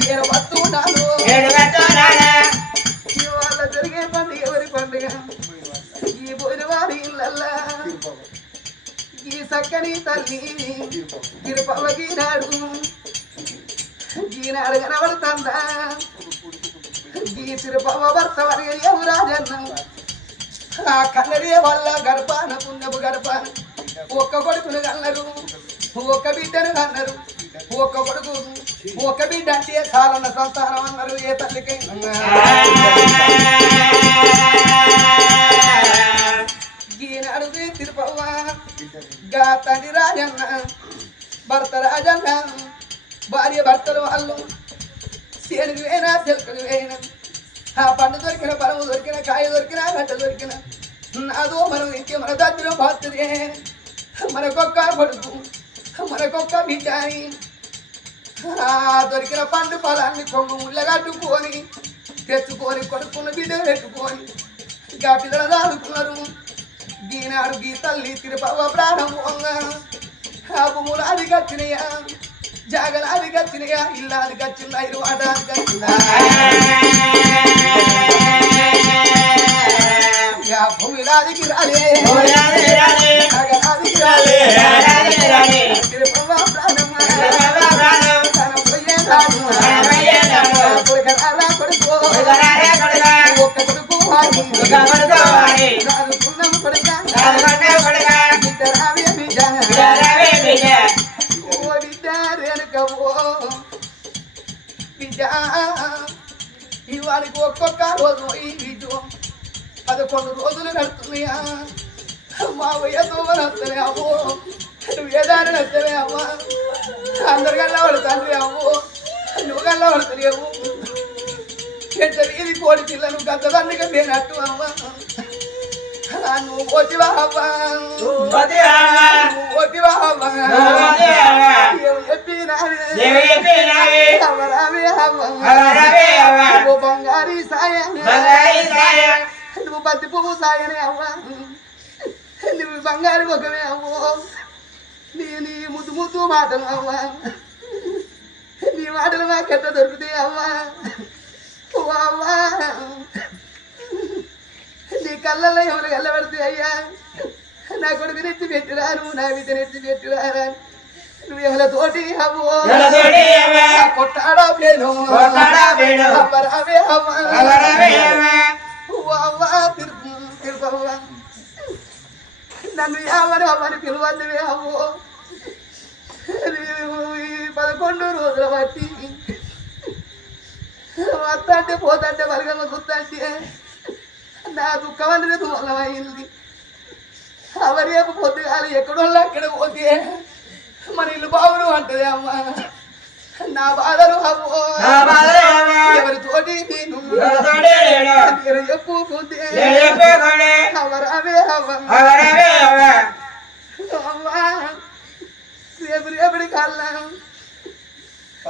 నేను వస్తున్నాను ఇవాళ జరిగే పండుగ ఎవరి పండుగ ఈ బోరివారి ఇళ్ళల్లా ఈ సక్కని తల్లి తిరుపవకి నాడు ఈనాడు కనబడుతుందా ఈ తిరుపవ భర్త వరగ రాజన్న ఆ కన్నడే వల్ల గర్భాన పుణ్యపు గర్భాన ఒక్క కొడుకును కన్నారు ఒక్క బిడ్డను కన్నారు ఒక్క కొడుకు ఒక్క బిడ్డ అంటే చాలన్న సంతానం అన్నారు ఏ తల్లికి ఈనాడు తిరుపవ్వ గా తండ్రి రాజన్న భర్త రాజన్న భార్య భర్తలు వాళ్ళు సేనుకు వేనా చెలుకలు వేయినా ఆ పండు దొరికిన పరము దొరికిన కాయ దొరికిన గడ్డ దొరికిన అదో మనం ఇంకే మన దద్రం పోతుంది మనకొక్క కొడుకు మనకొక్క బిడ్డ అని దొరికిన పండు పొలాన్ని కొంగు ముళ్ళగట్టుకొని తెచ్చుకొని కొడుకున్న బిడ్డ పెట్టుకొని ఇంకా పిల్లలు దాడుకున్నారు ఈనాడు గీ తల్లి తిరుపవ ప్రాణం ఆ భూములు అది కచ్చినయా జాగలు అది కచ్చినయా ఇల్లు అది కచ్చిందా ఇరువాట అది కచ్చిందా భూమిలాదికి రాలే జగనాదికి రాలే తిరుపవ ప్రాణం తన పోయేదాడు కొడుకు ఒక్క కొడుకు రాదుకున్నాము కొడుక ఇద్దరావే బిడ్డ ఓ బిడ్డ రేణుకవో బిడ్డ ఇవాళకి ఒక్కొక్క రోజు ఈ బిడ్డ 11 రోజులు నడుతున్నాయా మా వయ్యతో నచ్చలే అవ్వో నువ్వు ఏదాన్ని నచ్చలే అమ్మ అందరికల్లా వాడు తండ్రి అవ్వు నువ్వు కల్లా పడతలేవు ఎంత ఇది కోడి పిల్ల నువ్వు గద్దదాన్నిగా లేనట్టు అమ్మ నువ్వు పోతివా అవ్వా నువ్వు పోతివా అవ్వా చెప్పినావే బంగారీ సాయం నువ్వు బంతి పువ్వు సాయనే అవ్వా నువ్వు బంగారు ముఖమే అవ్వో నీ ముద్దు ముద్దు మాటలు అవ్వా నీ మాటలు మాకెట్ట దొరుకుతాయి అవ్వా అవ్వా నీ కళ్ళల్లో ఎవరు కళ్ళబడితే అయ్యా నా కొడుకు నెత్తి పెట్టిరాను నా బిడ్డ నెత్తి పెట్టిరారా నువ్వు ఎవరి తోటి అవ్వో కొట్టాడా పేను అవ్వరావే అవ్వా తిరుపవ్వా నన్ను ఎవరు అవ్వని పిలువద్దువే అవ్వో 11 రోజుల బట్టి వస్తంటే పోతంటే వరగమ్మ చూస్తంటే నా దుఃఖం అనేది దూరమైంది అవరేపు పొద్దుగాలి ఎక్కడో అక్కడ పోతే మన ఇల్లు బావులు అంటది అమ్మ నా బాధలు అవ్వో ఎవరితోటి నేను చెప్పుకుంటే అవరావే అవ్వా రేపటి కల్లా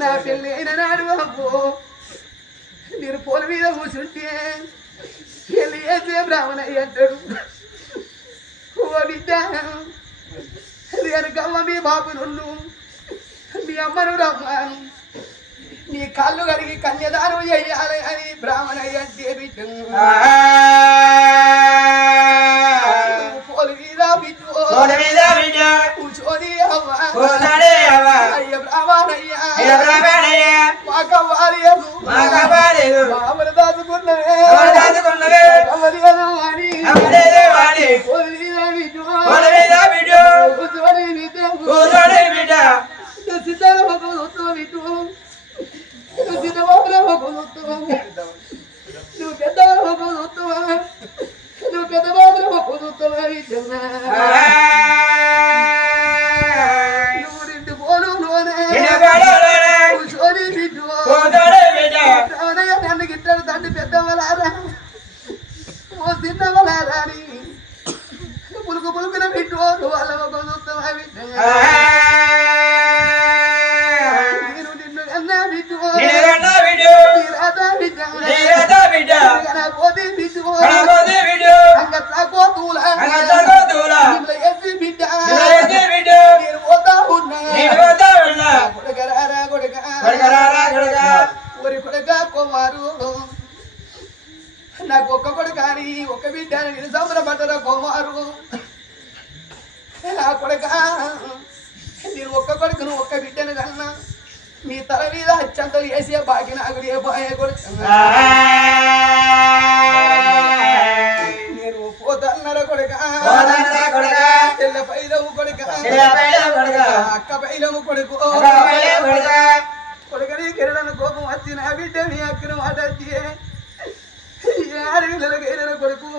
నా పెళ్ళి అయిన నాడు అవ్వో నేను పొల మీద కూర్చుంటే పెళ్ళి చేసే బ్రాహ్మణయ్య అంటాడు ఓ బిడ్డ వెనకమ్మ మీ బాబు నుండు మీ అమ్మను రమ్మాను నీ కాళ్ళు కడిగి కన్యదానం చేయాలి అని బ్రాహ్మణయ్య అంటే బిడ్డ పొల మీద బిడ్డ కూర్చొని అయ్య బ్రాహ్మణయ్య మాకవ్వాలేదు మామలు దాచుకున్నవే అని పొల మీద బిడ్డ కూర్చొని బిడ్డ నువ్వు పెద్ద నువ్వు నిండు పోలులోనే నన్ను గిట్టాడు తండ్రి పెద్దవలారా ఓ చిన్నవలారా అని పులుకు పులుకున బిడ్డు వాళ్ళ ఒక చూస్తావా బిడ్డ నేను నిన్ను కన్నా బిడ్డు బిడ్డ పోతే బిడ్డు అంగట్లా కోతులా బిడ్డ నేను పోతా ఉన్నా కొడుకరారా కొడుక నాకు ఒక్క కొడుకు కానీ ఒక్క బిడ్డ నేను సంబరపడ్డరా కోమారు నా కొడుక నేను ఒక్క కొడుకును ఒక్క బిడ్డను కన్నా మీ తల మీద అత్యంతలు వేసే బాకి నాకు రేపాయే కొడుకు నేను పోతన్నర కొడుక తెల్ల పైలము కొడుక అక్క పైలము కొడుకు కొడుకని కిరణను కోపం వచ్చి నా బిడ్డ మీ అక్కను మాట వచ్చి ఆడపిల్లలకైన కొడుకు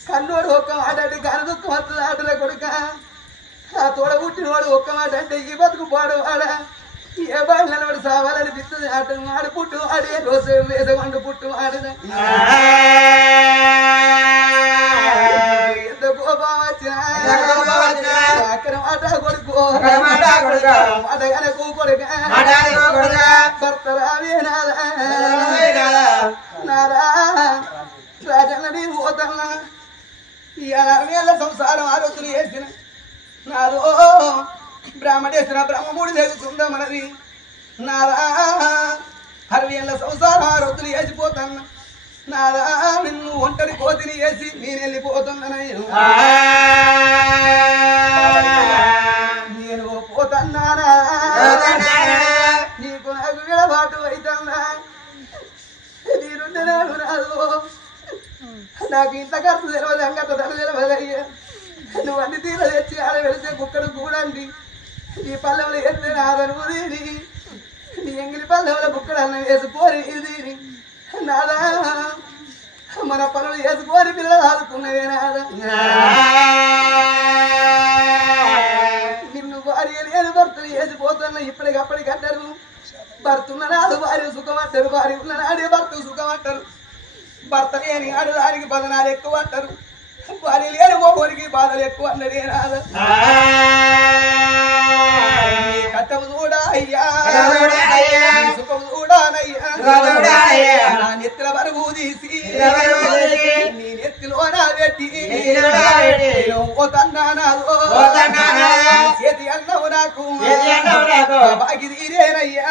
కన్నోడు ఒక్క మాట అంటే కను దుఃఖం వస్తుంది ఆటల కొడుక ఆ తోడ పుట్టినవాడు ఒక్క మాట అంటే ఈ బతుకు పాడు వాడ ఏ బాడలను వాడు సావాలనిపిస్తుంది ఆట ఆడు పుట్టు ఆడే రోజు వేసగొండు పుట్టు ఆడిన ఎంత కోపం వచ్చినా అక్కడ మాట కొడుకు మాటగానకు కొడుక భర్త రావే నారా రాజన్న నేను పోతన్నా ఇవాళ వేళ సంసారం ఆరోగ్యం వేసిన నాదో బ్రాహ్మణేశ్వర బ్రహ్మముడి జరుగుతుందా మనది నారా 60 ఏళ్ళ సంసారం ఆరోగ్యం వేసిపోతున్నా నారా నిన్ను ఒంటరి కోతిని వేసి నేను వెళ్ళిపోతున్నాను నేను పోతున్నానా నీకు నాకు విడబాటు అవుతున్నా నేనుండేనాడు రాదు నాకు ఇంత ఖర్చు తెలియదు అంగట ధర తెలియదయ్యా నువ్వు అన్ని తీర తెచ్చి ఆడ వెళితే కుక్కడు కూడండి నీ పల్లెములు ఎత్తే నాదను నీ ఎంగిలి పల్లెముల కుక్కడు అన్న వేసుకోరి ఇది నాదా మన పనులు వేసుకోరి పిల్లలు ఆదుకున్నదే నాదా నిన్ను భార్య లేని భర్తలు వేసిపోతున్నా ఇప్పటికప్పటికి అంటారు భర్త ఉన్ననాడు భార్య సుఖమంటారు భార్య ఉన్ననాడే భర్త సుఖమంటారు భర్త లేని ఆడు దానికి బదనాలు ఎక్కువ అంటారు భార్య లేని మొగోనికి బాధలు ఎక్కువ అన్నదే రాదు కట్టము చూడా అయ్యా సుఖము చూడానయ్యా నా నెత్తిల వరకు తీసి నీ నెత్తిలో నా పెట్టి చేతి అన్నవు నాకు బాగి తీరేనయ్యా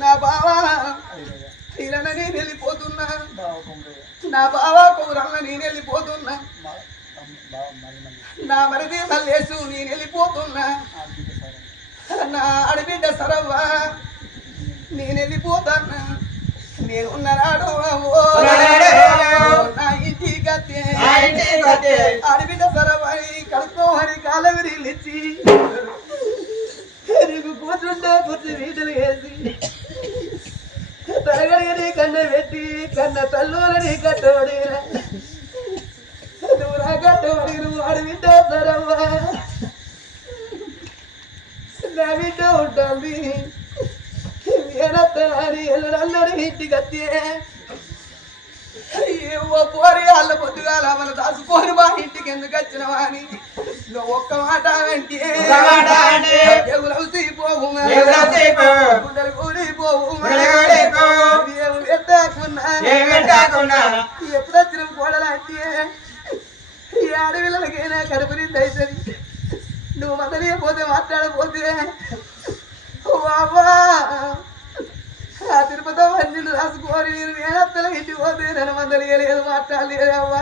నా బావా ఇలా నేను వెళ్ళిపోతున్నా నా బావా కౌరల్ల నేను వెళ్ళిపోతున్నా నా మరిది మల్లేసు నేను వెళ్ళిపోతున్నా నా ఆడబిడ్డ సరవ్వ నేను వెళ్ళిపోతాన్నా నేనున్నాడు నా ఇంటి కత్తే ఆడబిడ్డ సరవ్వ కడుక్కోమని కాలవిరిలిచ్చి నీకు కూర్చుంటే కూర్చు వీటలు వేసి తరగడి కన్న పెట్టి కన్న తల్లులని కట్టబడి నువ్వు నా కట్టబడి నువ్వు అడవిడ్డ సరవ్వ నా బిడ్డ ఉంటుంది నేనత్తని ఎల్లడల్లడి ఇంటికి వస్తే ఏవో పోరి వాళ్ళ పొద్దుగాల మన దాచుకోని మా ఇంటికి ఎందుకు వచ్చినవా అని నువ్వు ఒక్క మాట అంటే పోవు గుండెలు కూలిపోవు ఎప్పుడు వచ్చిన కోడలంటే ఈ ఆడపిల్లలకైనా కడుపు నిండి అవుతుంది నువ్వు మందలే పోతే మాట్లాడపోతే బాబా ఆ తిరుపతి మంజులు రాసుకోని నేను మేనత్తల ఇంటి పోతే నన్ను మందలియలేదు మాట్లాడలేదు అవ్వా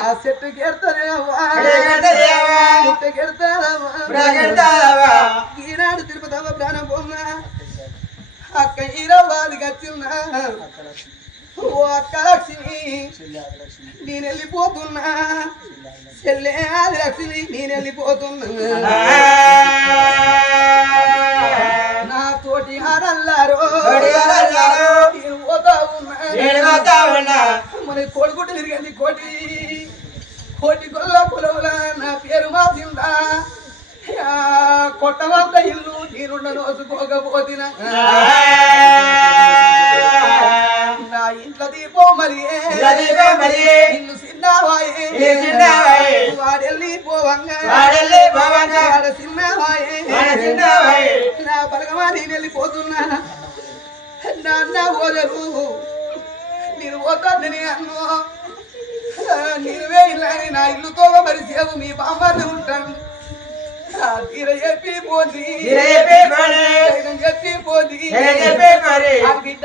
ఆ చెట్టుకి ఎడతానేవ్వా ఈనాడు తిరుపతి అవ్వ ప్రాణం పోన్నా అక్క ఈరవ్వాది వచ్చిందా ఓ అక్క లక్ష్మి నేను వెళ్ళిపోతున్నా చెల్లె ఆది లక్ష్మి నేను వెళ్ళిపోతున్నా నా తోటి ఆడల్లారో నేను పోతా ఉన్నా మన కోడిగుడ్డు తిరిగింది కోటి కొల్ల కులవుల నా పేరు మాసిందా కొట్టవంత ఇల్లు తీరుండ నోసుకోకపోతినా నా ఇంట్లో దీపం మరి ఇల్లు చిన్నవాయే వాడెళ్ళి పోవంగా వాడ చిన్నవాయే నా బలగమా నేను వెళ్ళిపోతున్నా నాన్న ఓదరు నేను పోతాను అన్ను నేను వేయాలని నా ఇల్లుతో మరి సేవు మీ బామ్మని ఉంటాను తీర చెప్పి పోది చెప్పి పోది బిడ్డ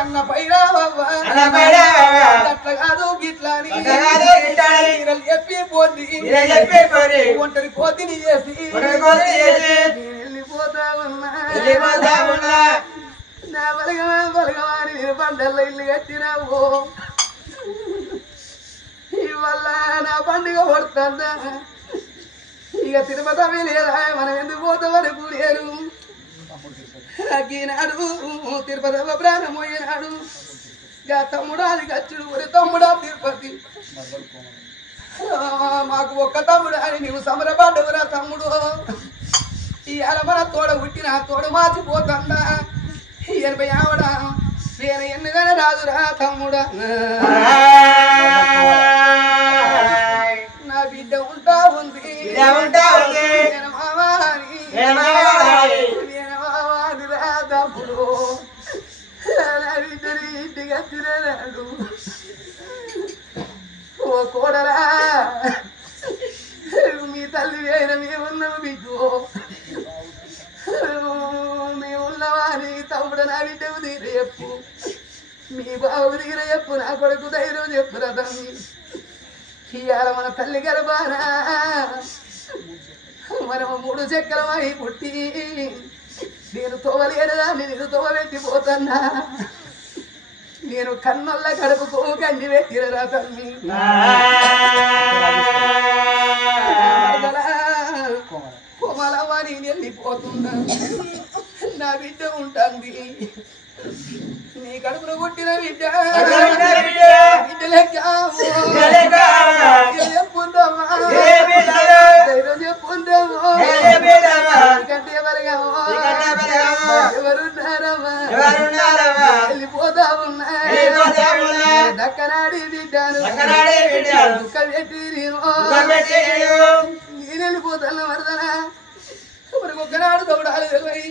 అన్న పైరా అట్లా కాదు గిట్లా చెప్పి పోది ఒంటరి పోతిని చేసి వెళ్ళిపోతా ఉన్నా నా బలగవాని నేను పంటల్లో ఇల్లు కట్టినావు ఇవల్ల నా పండుగ పడుతుందా ఇక తిరుపతి లేదా మనం ఎందుకు పోతామని కూడారు నాడు తిరుపతి ప్రాణం పోయినాడు ఇక తమ్ముడు అది ఖర్చుడు ఒరే తమ్ముడా తిరుపతి మాకు ఒక్క తమ్ముడు అని నువ్వు సమరపడ్డవురా తమ్ముడు ఇవాళ మన తోడ పుట్టిన తోడు మార్చిపోతుందా 80 ఆవిడ నేను ఎన్నుగానే రాదురా తమ్ముడా నా బిడ్డ ఉంటా ఉంది నేను మావాని రా తమ్ముడు నా బిడ్డని ఇంటికి వచ్చినాడు ఓ కోడరా మీ తల్లి అయిన మేమున్నాము బిడ్డు మేమున్నవాని తమ్ముడు నా బిడ్డకు తీరు చెప్పు మీ బాబుకు తీరు చెప్పు నా కొడుకు ధైర్యం చెప్పురా తమ్మి ఇవాళ మన తల్లి గర్భానా మనము 3 చక్రమై పుట్టి నేను తోవలేనుదాన్ని నేను తోవబెట్టిపోతున్నా నేను కన్నొల్ల కడుపుకు గండి పెట్టిరరా తల్లి కోమలవాణి వెళ్ళిపోతున్నా నా బిడ్డ ఉంటుంది నీ కడుపును పుట్టిన బిడ్డ బిడ్డ లెక్క చెప్పుందామా చెప్పుందాము కంటే ఎవరున్నారమ్మా వెళ్ళిపోతా ఉన్నా దక్కనాడి బిడ్డను దుఃఖ పెట్టి నేను వెళ్ళిపోతాను వరదనా మనకు ఒక్కనాడు దౌడాలు తెలివయి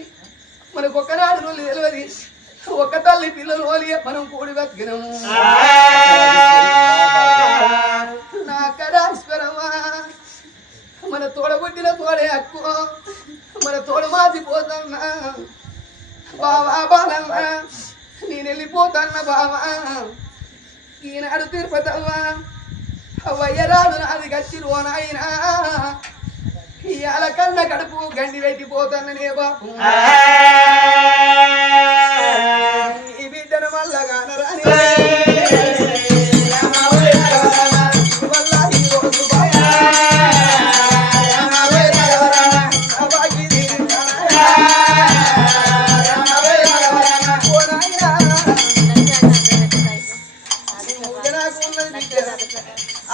మనకు ఒక్కనాడు రోజులు తెలియదు ఒక్క తల్లి పిల్లలు ఓలి మనం కూడి బతికినము నా కడాశ్వరమా మన తోడబుట్టిన తోడే అక్కు మన తోడు మాసిపోతన్నా బావా బాలన్నా నేను వెళ్ళిపోతాన్న బావా ఈనాడు తిరుపతవ్వా అవ్వయ్యరాడు నాది గచ్చిరు నాయనా ఇవాళ కన్న కడుపు గండి పెట్టిపోతాననే బాపు ఈ బిడ్డను మళ్ళా కానరాని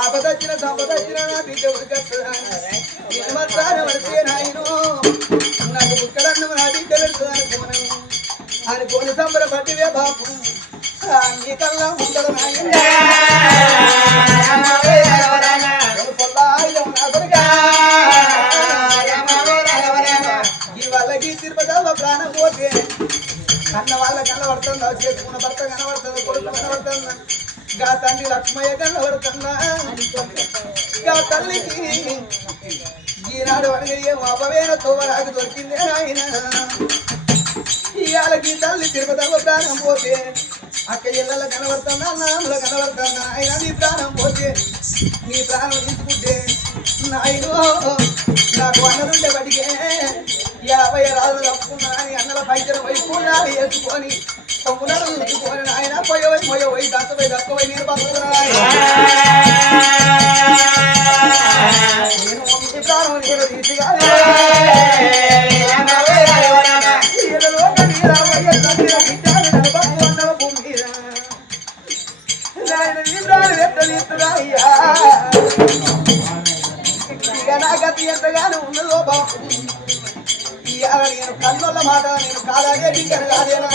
ఆపదచ్చిన సంపదచ్చిన నా బిడ్డ ఉరికత్తాను పడితే నాయను నాకు బుక్కడన్ను నా బిడ్డ పెడుతున్నాను అనుకోని సంబర పట్టివే బాపు నీ కల్లా ఉండదు నాయన ఈ వాళ్ళకి తిరుపతి ప్రాణం పోతే అన్న వాళ్ళ కనబడుతుందా చేసుకున్న భర్త కనబడుతుంది కొడుకు కనబడుతుందా గా తండ్రి లక్ష్మయ్య కనబడుతున్నా గా తల్లికి ఈనాడు అడిగే అపవేన తోవరాకు దొరికిందే ఆయన ఇవాళకి తల్లి తిరుపతి ప్రాణం పోతే అక్క ఇళ్ళ కనబడుతున్నా నాన్నలో కనబడుతున్నా ఆయన నీ ప్రాణం పోతే నీ ప్రాణం తీసుకుంటే నాయను నాకు అన్నలుండే బడికే 50 రాజులు తప్పుకున్నా అని అన్నల పైచర వైపున్నా వేసుకొని తప్పునాడు చూసుకొని ఆయన పోయవై దక్కవై నేను బతుకున్నా నేను ఈ ప్రాణం నేను తీసుగా నా గతి ఎంతగానో ఉన్నదో బాబు నేను కన్నుల మాట నేను కాలాగే బిడ్డను కాదేనా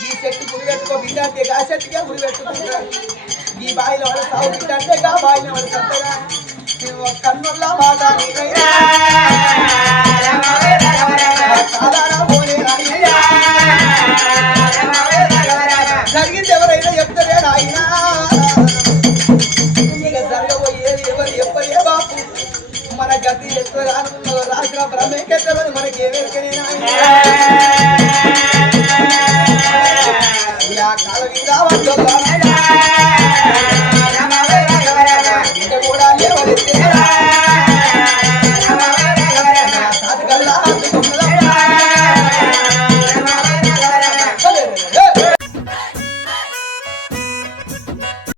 ఈ చెట్టు గురి పెట్టుకో బిడ్డ అంటే ఆ చెట్టుకే గురి పెట్టుకుంటా ఈ బాయిలో వాడు సాగు బిడ్డ అంటే గా బాయిలో వాడు చక్కగా నేను కన్నుల మాట కాలారా పోలే మన గతి ఎత్తు రానున్నదో రాసిన బ్రహ్మకెత్తమని మనకి ఏమెరకనేనా ఇలా కాల మీద వందొల్లా కూడా లేవలెత్తే